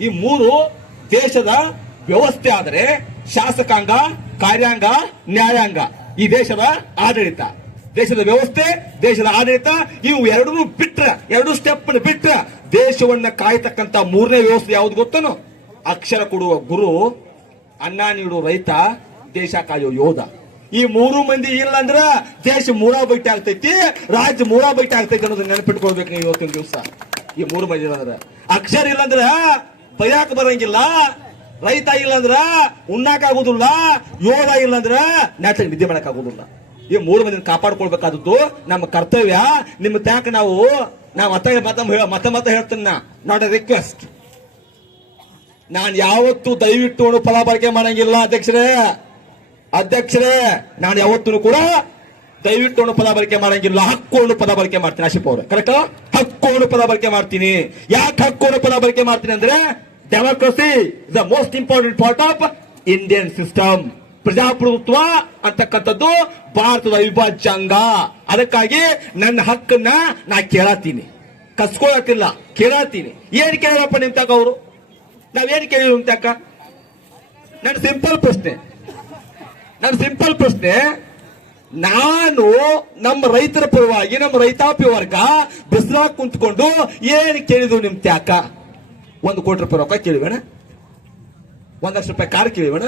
ಈ ಮೂರು ದೇಶದ ವ್ಯವಸ್ಥೆ ಆದರೆ ಶಾಸಕಾಂಗ, ಕಾರ್ಯಾಂಗ, ನ್ಯಾಯಾಂಗ. ಈ ದೇಶದ ಆಡಳಿತ. ದೇಶದ ವ್ಯವಸ್ಥೆ, ದೇಶದ ಆಡಳಿತ, ಇವು ಎರಡೂ ಬಿಟ್ರ, ಎರಡು ಸ್ಟೆಪ್ ಬಿಟ್ರ ದೇಶವನ್ನ ಕಾಯ್ತಕ್ಕಂತ ಮೂರನೇ ವ್ಯವಸ್ಥೆ ಯಾವ್ದು ಗೊತ್ತನು? ಅಕ್ಷರ ಕೊಡುವ ಗುರು, ಅನ್ನ ನೀಡುವ ರೈತ, ದೇಶ ಕಾಯೋ ಯೋಧ. ಈ ಮೂರು ಮಂದಿ ಇಲ್ಲ ಅಂದ್ರ ದೇಶ ಮೂರ ಬೈಟ್ ಆಗ್ತೈತಿ, ರಾಜ್ಯ ಮೂರ ಬೈಟ್ ಆಗ್ತೈತಿ ಅನ್ನೋದನ್ನ ನೆನಪಿಟ್ಕೊಳ್ಬೇಕು ಇವತ್ತಿನ ದಿವಸ. ಈ ಮೂರು ಮಂದಿ ಇಲ್ಲ ಅಂದ್ರ ಅಕ್ಷರ ಇಲ್ಲ ಬೈಯಾಕ ಬರಂಗಿಲ್ಲ. ರೈತ ಇಲ್ಲಂದ್ರ ಉಣ್ಣಾಕ ಆಗುದಿಲ್ಲ, ಯೋಧ ಇಲ್ಲಂದ್ರ ನ್ಯಾಚುರಲ್ ನಿದ್ದೆ ಮಾಡಕ್ ಆಗುದಿಲ್ಲ. ಈ ಮೂರು ಮಂದಿನ ಕಾಪಾಡ್ಕೊಳ್ಬೇಕಾದದ್ದು ನಮ್ಮ ಕರ್ತವ್ಯ. ನಿಮ್ಮ ತ್ಯಾಕ ನಾವು ನಾವು ಮತ ಮತ ಮತ ಹೇಳ್ತೀನಿ ನಾಟ್ ಎ ರಿಕ್ವೆಸ್ಟ್ ನಾನು ಯಾವತ್ತೂ ದಯವಿಟ್ಟು ಅಣು ಫಲ ಬಳಕೆ ಮಾಡಂಗಿಲ್ಲ, ಅಧ್ಯಕ್ಷರೇ. ಅಧ್ಯಕ್ಷರೇ, ನಾನು ಯಾವತ್ತೂ ಕೂಡ ದಯವಿಟ್ಟು ಅವನು ಪದ ಬಳಕೆ ಮಾಡಂಗಿಲ್ಲ. ಹಕ್ಕು ಪದ ಬಳಕೆ ಮಾಡ್ತೀನಿ, ಆಶಿಪ್ ಅವ್ರೆ. ಕರೆಕ್ಟ್ ಹಕ್ಕು ಅಣು ಪದ ಬಳಕೆ ಮಾಡ್ತೀನಿ. ಯಾಕೆ ಹಕ್ಕು ಪದ ಬಳಕೆ ಮಾಡ್ತೀನಿ ಅಂದ್ರೆ democracy the most important part of Indian system ಪ್ರಜಾಪ್ರಭುತ್ವ ಅಂತಕ್ಕಂಥದ್ದು ಭಾರತದ ಅವಿಭಾಜ್ಯ ಅಂಗ. ಅದಕ್ಕಾಗಿ ನನ್ನ ಹಕ್ಕನ್ನ ನಾ ಕೇಳತ್ತೀನಿ. ಕಸ್ಕೊಳತಿಲ್ಲ ಕೇಳತ್ತೀನಿ. ಏನ್ ಕೇಳಪ್ಪ ನಿಂತಕ್ಕ ಅವರು? ನಾವೇನ್ ಕೇಳಿದ್ರು ಅಕ್ಕ ನನ್ನ ಸಿಂಪಲ್ ಪ್ರಶ್ನೆ. ನನ್ನ ಸಿಂಪಲ್ ಪ್ರಶ್ನೆ, ನಾನು ನಮ್ಮ ರೈತರ ಪರವಾಗಿ, ನಮ್ಮ ರೈತಾಪಿ ವರ್ಗ ಬಿಸಿಲಾಗಿ ಕುಂತ್ಕೊಂಡು ಏನು ಕೇಳಿದ್ರು ನಿಮ್ ತ್ಯಾಕ ಒಂದು ಕೋಟಿ ರೂಪಾಯಿ ರೊಕ್ಕ ಕೇಳಿವೇಣ ಒಂದ್ ಲಕ್ಷ ರೂಪಾಯಿ ಕಾರ್ ಕೇಳಿವೇಣ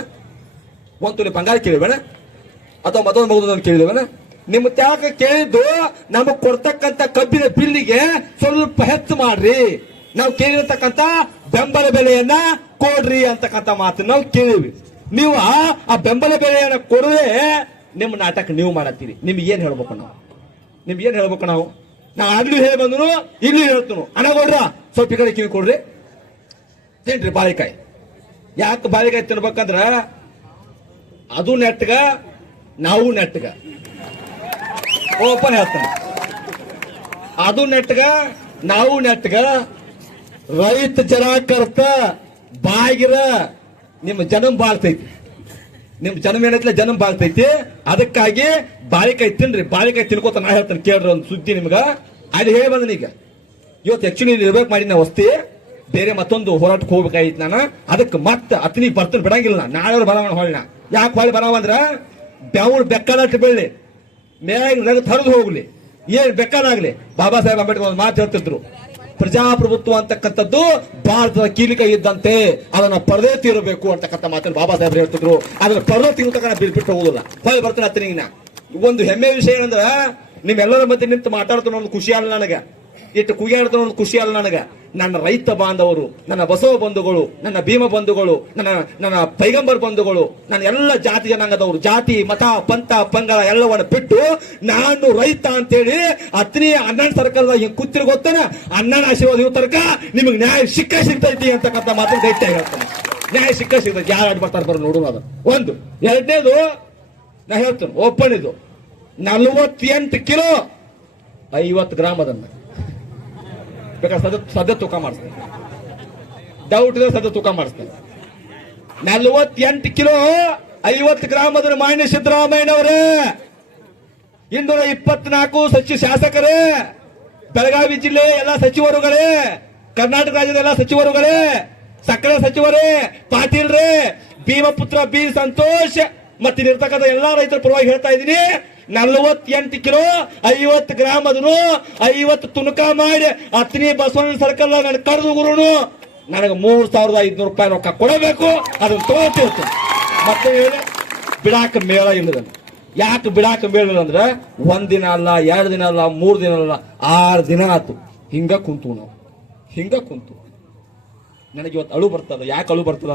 ಒಂದು ತುಲಿ ಬಂಗಾರ ಕೇಳಿವೇಣ ಅಥವಾ ಮತ್ತೊಂದು ಮಗದೊಂದು ಕೇಳಿದೇವೇಣ ನಿಮ್ಮ ತ್ಯಾಗ ಕೇಳಿದ್ದು ನಮಗ್ ಕೊಡ್ತಕ್ಕಂತ ಕಬ್ಬಿನ ಬಿಲ್ಲಿಗೆ ಸ್ವಲ್ಪ ಹೆಚ್ಚು ಮಾಡ್ರಿ. ನಾವು ಕೇಳಿರ್ತಕ್ಕಂತ ಬೆಂಬಲ ಬೆಲೆಯನ್ನ ಕೊಡ್ರಿ ಅಂತಕ್ಕಂಥ ಮಾತು ನಾವು ಕೇಳಿವಿ ನೀವು ಆ- ಆ ಬೆಂಬಲ ಬೆಲೆಯನ್ನ ಕೊಡದೆ ನಿಮ್ಮ ನಾಟಕ ನೀವು ಮಾಡತ್ತೀರಿ. ನಿಮ್ಗೆ ಏನ್ ಹೇಳ್ಬೇಕು ನಾವು? ನಿಮ್ಗೆ ಏನ್ ಹೇಳ್ಬೇಕು ನಾವು? ನಾ ಆಗ್ಲೂ ಹೇಳಿ ಬಂದ್ರು ಇಲ್ಲೂ ಹೇಳ್ತನು. ಅನಗೋಡ್ರ ಸ್ವಲ್ಪ ಈ ಕಡೆ ಕಿವಿ ಕೊಡ್ರಿ. ತಿನ್ರಿ ಬಾಳೆಕಾಯಿ? ಯಾಕೆ ಬಾಳೆಕಾಯಿ ತಿನ್ಬೇಕಂದ್ರ ಅದು ನೆಟ್ಟಗ ನಾವು ನೆಟ್ಟಗ ಓಪನ್ ಹೇಳ್ತಾನೆ. ಅದು ನೆಟ್ಟಗ ನಾವು ನೆಟ್ಟಗ ರೈತ ಜನ ಕರ್ತ ಬಾಗಿರ ನಿಮ್ಮ ಜನ್ಮ ಬಾಳ್ತೈತಿ. ನಿಮ್ ಜನ್ಮ ಏನೈತಿಲ್ಲ ಜನ್ಮ ಬಾಳ್ತೈತಿ. ಅದಕ್ಕಾಗಿ ಬಾಳಿಕಾಯಿ ತಿನ್ರಿ. ಬಾಳಿಕಾಯಿ ತಿನ್ಕೋತ ನಾ ಹೇಳ್ತೇನೆ ಕೇಳ್ರಿ ಒಂದು ಸುದ್ದಿ ನಿಮ್ಗ. ಅಲ್ಲಿ ಹೇಳಿ ಬಂದನೀಗ ಇವತ್ತು ಆಕ್ಚುಲಿ ಇರ್ಬೇಕು ಮಾಡಿ ನಾ ವಸ್ತಿ. ಬೇರೆ ಮತ್ತೊಂದು ಹೋರಾಟಕ್ಕೆ ಹೋಗ್ಬೇಕಾಗಿತ್ತು ನಾನು. ಅದಕ್ಕೆ ಮತ್ತೆ ಅತ್ನಿ ಬರ್ತನ್ ಬಿಡಂಗಿಲ್ಲ. ನಾಳೆ ಬರವಣ ಹೊಳ್ಳ ಯಾಕೆ ಹೊಳ್ಳಿ ಬರವ ಅಂದ್ರ ಬೆವಳು ಬೆಕ್ಕದಟ್ಟು ಬೆಳ್ಳಿ ಮೇಲಾಗಿ ನಗತ್ ಹರಿದು ಹೋಗ್ಲಿ. ಏನ್ ಬೇಕಾದಾಗ್ಲಿ ಬಾಬಾ ಸಾಹೇಬ್ ಅಂಬೇಡ್ಕರ್ ಒಂದು ಮಾತು ಹೇಳ್ತಿದ್ರು. ಪ್ರಜಾಪ್ರಭುತ್ವ ಅಂತಕ್ಕಂಥದ್ದು ಭಾರತದ ಕೀಲಿಕ ಇದ್ದಂತೆ. ಅದನ್ನ ಪರದೇ ತೀರಬೇಕು ಅಂತಕ್ಕಂಥ ಮಾತನ್ನು ಬಾಬಾ ಸಾಹೇಬ್ ಹೇಳ್ತಿದ್ರು. ಅದನ್ನ ಪರದೇ ತೀರ್ತಕ್ಕ ಬಿಟ್ಟು ಹೋಗುದಿಲ್ಲ. ಹೊಳಿ ಬರ್ತಾನೆ ಅತ್ತಿನ ಒಂದು ಹೆಮ್ಮೆ ವಿಷಯ ಏನಂದ್ರ, ನಿಮ್ಮೆಲ್ಲರ ಮಧ್ಯೆ ನಿಂತು ಮಾತಾಡ್ತಾನೆ ಒಂದು ಖುಷಿ ಅಲ್ಲ ನನಗೆ. ಇಟ್ಟು ಕುಗಿಯಾಡ್ತಾನ ಒಂದು ಖುಷಿ ಅಲ್ಲ ನನಗ. ನನ್ನ ರೈತ ಬಾಂಧವರು, ನನ್ನ ಬಸವ ಬಂಧುಗಳು, ನನ್ನ ಭೀಮ ಬಂಧುಗಳು, ನನ್ನ ನನ್ನ ಪೈಗಂಬರ್ ಬಂಧುಗಳು, ನನ್ನ ಎಲ್ಲ ಜಾತಿ ಜನಾಂಗದವರು, ಜಾತಿ, ಮತ, ಪಂಥ, ಪಂಗಡ ಎಲ್ಲವನ್ನು ಬಿಟ್ಟು ನಾನು ರೈತ ಅಂತೇಳಿ ಅತ್ನಿ ಅಣ್ಣನ ಸರ್ಕಾರದ ಹಿಂಗೆ ಕೂತಿರ್ ಗೊತ್ತಾನೆ? ಅಣ್ಣನ ಆಶೀರ್ವಾದ ಇವ್ ತನಕ ನಿಮಗೆ ನ್ಯಾಯ ಸಿಕ್ಕ ಸಿಗ್ತೈತಿ ಅಂತಕ್ಕಂಥ ಮಾತು ದೈತ್ಯ ಹೇಳ್ತಾನೆ. ನ್ಯಾಯ ಸಿಕ್ಕ ಸಿಗ್ತೈತಿ ಯಾರು ಆಡ್ ಬರ್ತಾರೆ ಬರೋ ನೋಡುವ ಅದು ಒಂದು, ಎರಡನೇದು, ನಾ ಹೇಳ್ತೇನೆ ಓಪನ್ ಇದು ನಲ್ವತ್ತೆಂಟು ಕಿಲೋ ಐವತ್ತು ಗ್ರಾಮ್ ಅದನ್ನ. ಬೇಕಾದ್ರೆ ಸದ್ಯ ತೂಕ ಮಾಡಿಸ್ತೇನೆ. ಡೌಟ್ ಇದೆ ಸದ್ಯ ತೂಕ ಮಾಡಿಸ್ತೇನೆ. ನಲ್ವತ್ತೆಂಟು ಕಿಲೋ ಐವತ್ತು ಗ್ರಾಮ್ ಅದರ ಮಾನ್ಯ ಸಿದ್ದರಾಮಯ್ಯನವರೇ ಇನ್ನೂರ ಇಪ್ಪತ್ನಾಲ್ಕು ಸಚಿವ ಶಾಸಕರೇ. ಬೆಳಗಾವಿ ಜಿಲ್ಲೆ ಎಲ್ಲ ಸಚಿವರುಗಳೇ. ಕರ್ನಾಟಕ ರಾಜ್ಯದ ಎಲ್ಲ ಸಚಿವರುಗಳೇ. ಸಕ್ಕರೆ ಸಚಿವರೇ, ಪಾಟೀಲ್ರೇ, ಭೀಮಪುತ್ರ ಬಿ ಸಂತೋಷ್ ಮತ್ತಿರ್ತಕ್ಕಂಥ ಎಲ್ಲಾ ರೈತರ ಪರವಾಗಿ ಹೇಳ್ತಾ ಇದ್ದೀನಿ. ನಲವತ್ತೆಂಟು ಕಿಲೋ, ಐವತ್ತು ಗ್ರಾಮ್ ಅದನು ಐವತ್ತು ತುಣುಕ ಮಾಡಿ, ಹತ್ತನೇ ಬಸವಣ್ಣ ಸರ್ಕಲ್ ನಾನು ಕರೆದು ಗುರುನು ನನಗೆ ಮೂರ್ ಸಾವಿರದ ಐದ್ನೂರು ರೂಪಾಯಿ ರೊಕ್ಕ ಕೊಡಬೇಕು, ಅದನ್ನ ತಗೋತಿರ್ತೀನಿ. ಮತ್ತೆ ಹೇಳಿ, ಬಿಡಾಕ ಮೇಳ ಇಲ್ಲದನ್ನು ಯಾಕೆ ಬಿಡಾಕ ಮೇಳ ಅಂದ್ರೆ ಒಂದಿನ ದಿನ ಅಲ್ಲ, ಎರಡು ದಿನ ಅಲ್ಲ, ಮೂರು ದಿನ ಅಲ್ಲ, ಆರು ದಿನ ಆತು. ಹಿಂಗ ಕುಂತು ನಾವು. ಹಿಂಗ ಕುಂತು. ನನಗೆ ಇವತ್ತು ಅಳು ಬರ್ತದ. ಯಾಕೆ ಅಳು ಬರ್ತದ